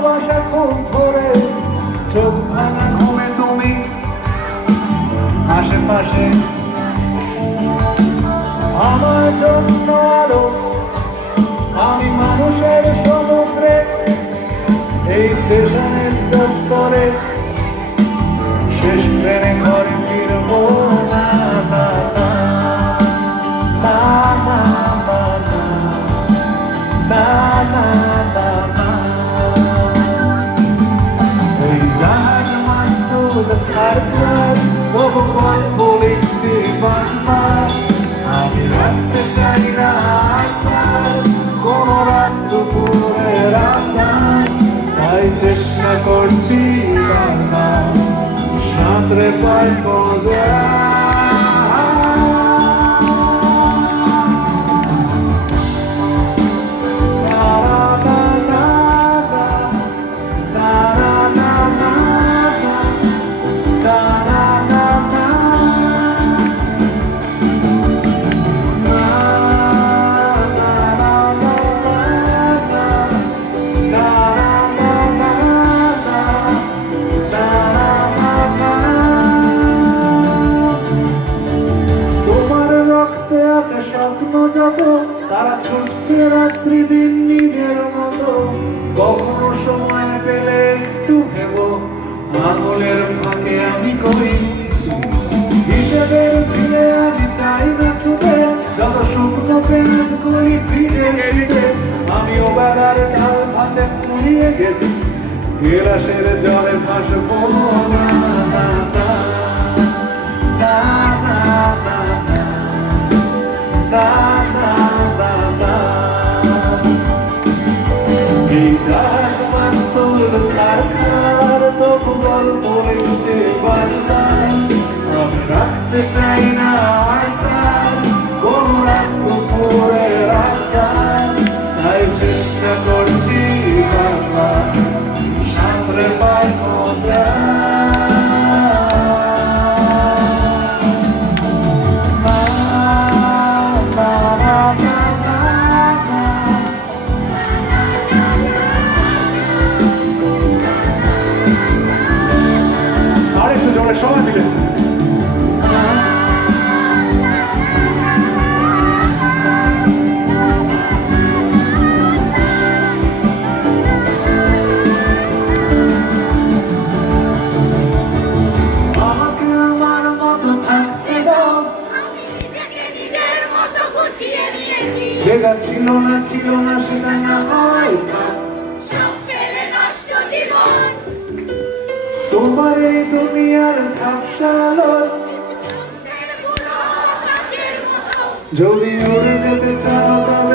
ভালোবাসা খুব ভরে চোখ ভাঙা ঘুমে তুমি আশেপাশে আমার জন্য আলো আমি মানুষের সমুদ্রে এই স্টেশনের চত্বরে শেষ ট্রেনে ঘরে ফিরবো না না না না না না না না না এই জাহাজ মাস্তুল ছাড়বার তবু গল্প লিখছি বারবার আমি রাখতে চাই না কোনো রাত দুপুরে রাখার তাই চেষ্টা করছি বারবার সাঁতরে পাই খোঁজা স্বপ্ন যত তারা ছুটছে রাত্রি দিন নিজের মতো কখনো সময় পেলে একটু ভেবো আঙুলের ফাঁকে আমি করি হিসেবের ফিরে আমি চাই না ছুটে যত শুকনো পেঁয়াজ করি ফিরে ফিরে আমি ওবেলার ঢাল ভাতে ফুলিয়ে গেছি গেলাসের জলে ভাসবো না না না এই জাহাজ মাস্তুল ছাড়খার তবু গল্প লিখছে বারবার আমি রাখতে চাই না আর কোনো রাত দুপুরে রাখার তাই চেষ্টা করছি বারবার সাঁতরে পাই খোঁজা সবাই মিলে আমাকে আমার মতো থাকতে দাও আমি নিজেকে নিজের মতো গুছিয়ে নিয়েছি যেটা ছিল না সেটা না হয় সব ফেলে নষ্ট জীবন তোমার এই দুনিয়ার ঝাপসা আলো যদি উড়ে যেতে চাও